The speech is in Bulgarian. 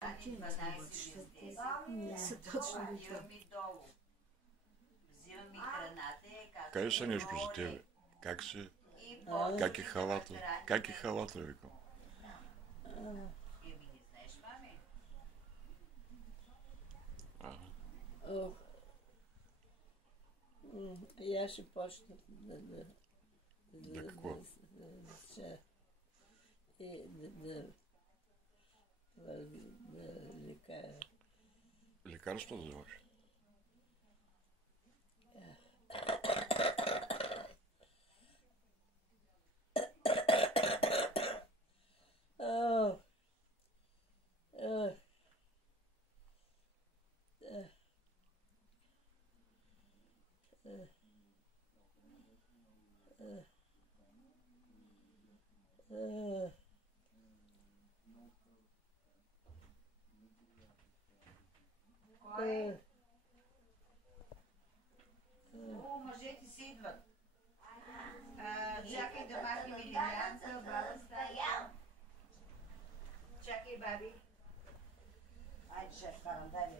Точно до това. Кажи се нещо за тебе. Как си? Как е халата? Как е халата, викам? Ох, и аз ще почна Да какво? да лекаря. Лекарство да вземаш? Ох, ох, ох, ох, ох, ох. О, мъжете си идват. Чакай да махнем Лилианка, баба. Чакай, баби. Айде, ще карам, дай ми